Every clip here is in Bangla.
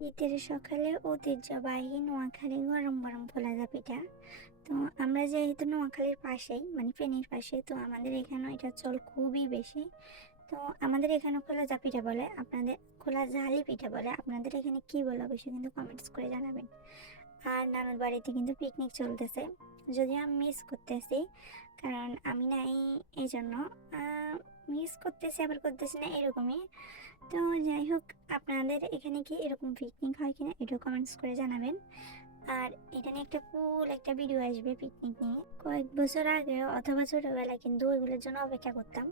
শীতের সকালে ঐতিহ্যবাহী নোয়াখালী গরম গরম ফোলাদা পিঠা। তো আমরা যেহেতু নোয়াখালীর পাশেই মানে ফেনীর পাশে, তো আমাদের এখানে এটা চল খুবই বেশি। তো আমাদের এখানে খোলা পিঠা বলে, আপনাদের খোলা জালি পিঠা বলে, আপনাদের এখানে কি বলে অবশ্যই কিন্তু কমেন্টস করে জানাবেন। আর নানুর বাড়িতে কিন্তু পিকনিক চলতেছে, যদিও আমি মিস করতেছি, কারণ আমি নাই, এই জন্য মিস করতেছি আবার করতেছি না এরকমই। তো যাই হোক, আপনাদের এখানে কি এরকম পিকনিক হয় কিনা এটাও কমেন্টস করে জানাবেন। আর এটা নিয়ে একটা ফুল একটা ভিডিও আসবে পিকনিক নিয়ে। কয়েক বছর আগে অথবা ছোটবেলায় কিন্তু ওইগুলোর জন্য অপেক্ষা করতাম,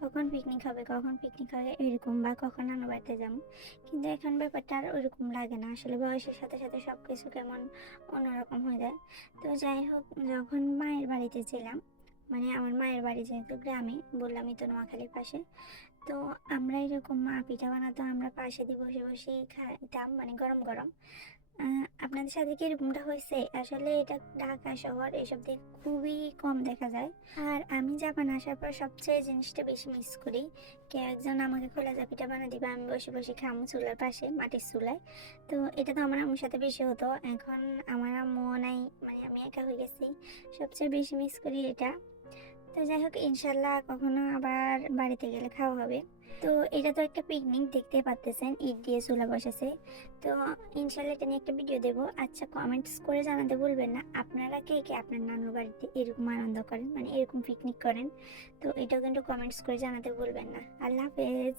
কখন পিকনিক হবে কখন পিকনিক হবে এরকম, বা কখন নানু বাড়িতে যাবো। কিন্তু এখন ব্যাপারটা আর ওইরকম লাগে না, আসলে বয়সের সাথে সাথে সব কিছু কেমন অন্যরকম হয়ে যায়। তো যাই হোক, যখন মায়ের বাড়িতে ছিলাম, মানে আমার মায়ের বাড়ি যেহেতু গ্রামে, বললামই তো নোয়াখালীর পাশে, তো আমরা এরকম মা পিঠা বানাতো, আমরা পাশে দিয়ে বসে বসে খাইতাম, মানে গরম গরম। আপনাদের সাথে কি এরকমটা হয়েছে? আসলে এটা ঢাকা শহর এসব দিক খুবই কম দেখা যায়। আর আমি জাপান আসার পর সবচেয়ে জিনিসটা বেশি মিস করি, কেউ একজন আমাকে খোলা পিঠা বানা দিবে, আমি বসে বসে খামু চুলার পাশে, মাটির চুলায়। তো এটা তো আমার আম্মুর সাথে বেশি হতো, এখন আমার আম্মু নাই, মানে আমি একা হয়ে গেছি। সবচেয়ে বেশি মিস করি এটা। তো যাই হোক, ইনশাল্লাহ কখনো আবার বাড়িতে গেলে খাওয়া হবে। তো এটা তো একটা পিকনিক, দেখতে পাচ্তেছেন ইট দিয়ে চুলা বসেছে। তো ইনশাল্লাহ এটা নিয়ে একটা ভিডিও দেবো। আচ্ছা, কমেন্টস করে জানাতে ভুলবেন না আপনারা কে কে আপনার নানুর বাড়িতে এরকম আনন্দ করেন, মানে এরকম পিকনিক করেন। তো এটাও কিন্তু কমেন্টস করে জানাতে ভুলবেন না। আল্লাহ হাফেজ।